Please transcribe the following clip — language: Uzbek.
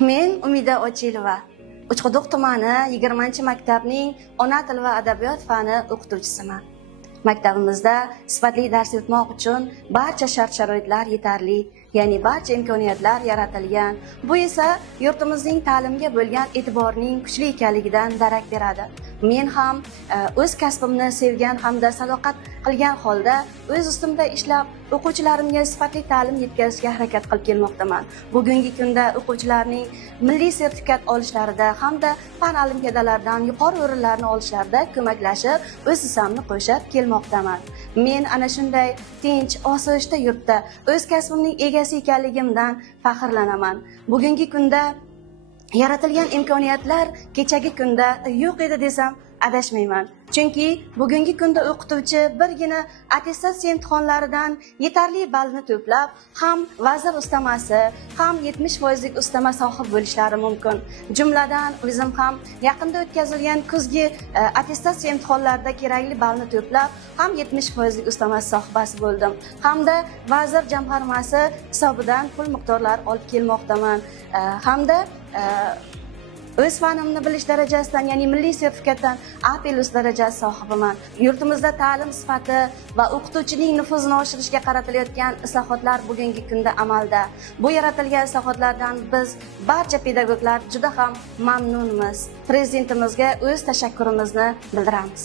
Men Umida Ochilova, Uchquduq tumani 20-maktabning Ona tili va adabiyot fani o'qituvchisiman. Maktabimizda sifatli dars o'tmoq uchun barcha shart-sharoitlar yetarli, ya'ni barcha imkoniyatlar yaratilgan. Bu esa yurtimizning ta'limga bo'lgan e'tiborining kuchli ekanligidan darak beradi. Men ham o'z kasbimni sevgan hamda sadoqat qilgan holda o'z ustimda ishlab, o'quvchilarimga sifatli ta'lim yetkazishga harakat qilib kelmoqdaman. Bugungi kunda o'quvchilarning milliy sertifikat olishlarida hamda fan olimpiadalaridan yuqori o'rinlarni olishlarida ko'maklashib, o'z hissamni qo'shib kelmoqdaman. Men ana shunday tinch, osoyishta yurtda o'z kasbimning egasi ekanligimdan faxrlanaman. Bugungi kunda yaratilgan imkoniyatlar kechagi kunda yo'q edi desam adashmayman. Chunki bugungi kunda o'qituvchi birgina attestatsiya imtihonlaridan yetarli ballni to'plab, ham vazir ustamasi, ham 70% ustama sohib bo'lishlari mumkin. Jumladan, o'zim ham yaqinda o'tkazilgan kuzgi attestatsiya imtihonlarida kerakli ballni to'plab, ham 70% ustama sohibasi bo'ldim. Hamda vazir jamg'armasi hisobidan pul miqdorlari olib kelmoqdaman. Hamda o'z fanimni bilish darajasidan, ya'ni milliy sertifikatdan A+ darajasi sohibiman. Yurtimizda ta'lim sifati va o'qituvchining nufuzini oshirishga qaratilayotgan islohotlar bugungi kunda amalda. Bu yaratilgan islohotlardan biz barcha pedagoglar juda ham mamnunmiz. Prezidentimizga o'z tashakkurimizni bildiramiz.